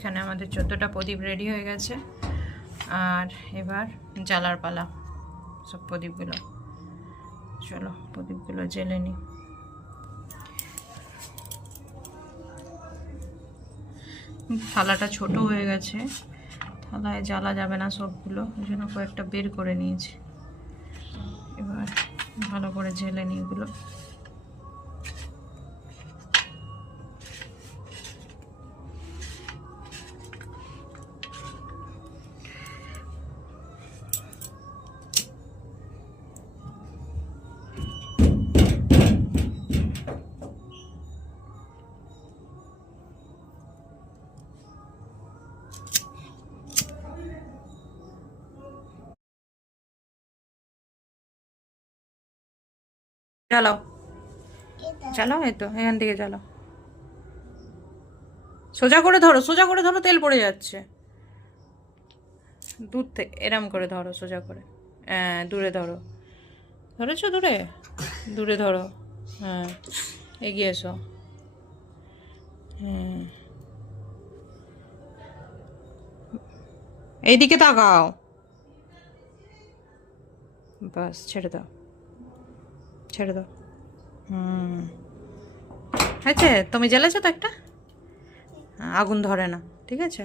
এখানে আমাদের 14টা প্রদীপ রেডি হয়ে গেছে। আর এবার জ্বালার পালা সব প্রদীপগুলো। চলো প্রদীপগুলো জ্বেলে নিই। থালাটা ছোট হয়ে গেছে, থালায় জ্বালা যাবে না সবগুলো, ওই জন্য কয়েকটা বের করে নিয়েছি। এবার ভালো করে জ্বেলে নিই এগুলো। চালাও চালাও, এই তো এখান থেকে চালাও। সোজা করে ধরো, সোজা করে ধরো, তেল পড়ে যাচ্ছে। দূর থেকে এরম করে ধরো, সোজা করে। হ্যাঁ দূরে ধরো, ধরেছো দূরে, দূরে ধরো। হ্যাঁ এগিয়ে এসো। হ্যাঁ এইদিকে তাকাও, বাস ছেড়ে দাও, ছেড়ে দাও। হয়েছে? তুমি জ্বেলেছো তো একটা, আগুন ধরে না, ঠিক আছে।